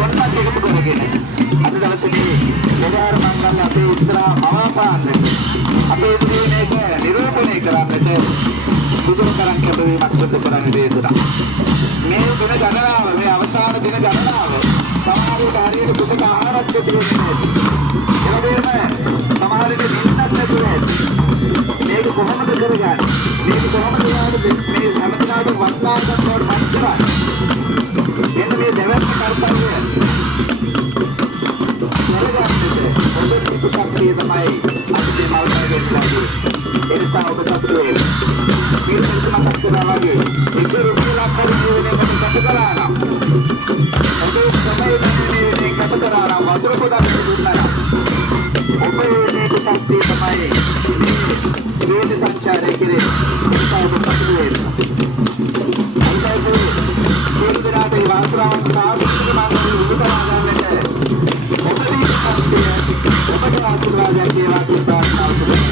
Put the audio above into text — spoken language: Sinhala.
පොන්නක් එකතු කරගෙන අද දවසේදී මෙදාර මංගල අපේ ඉස්සරහා මවාපාන්නේ අපේ ඉදිරියේ මේක නිරූපණය කරන්නට සුදුසු තරම් කැපවීමක් සිදු කරන්න දේශනා. මේ දින ගණනාව මේ අවසාන දින ගණනාව සමහරවිට හරියට කුසක ආහාරයක් දෙන්නේ. ඒ වගේම සමහරවිට නිින්දක් නැතුව මේක කොහොමද කරගන්නේ? මේක කොහොමද මේ හැමතිනාට වස්නාකම් වලට පත් කරන්නේ? එන්න මේ දෙවැනි කර්තව්‍ය ඔබේ තමයි අපේ මාර්ගයෙන් ලැබෙන්නේ. ඒ නිසා ඔබ සතුටුයි. මේ මතක් කරනවා වගේ එක රුපියලක් හරි ජීවනයකට ගත කරා නම් ඔබේ සමයේ ගත කරා නම් වතුර පොඩක් දුන්නා නම් ඔබේ මේ ශක්තිය තමයි මේ සංචාරය කෙරේ ඔබ සතුටුයි. අන්තයේ මේ විතරයි වාස්ත්‍රාවන් සාධිත මාර්ගය උදකරා ගන්නට ඔබේ ශක්තිය ඔබට ආශිර්වාදයක් වේවා කියලා ප්‍රාර්ථනා කරනවා.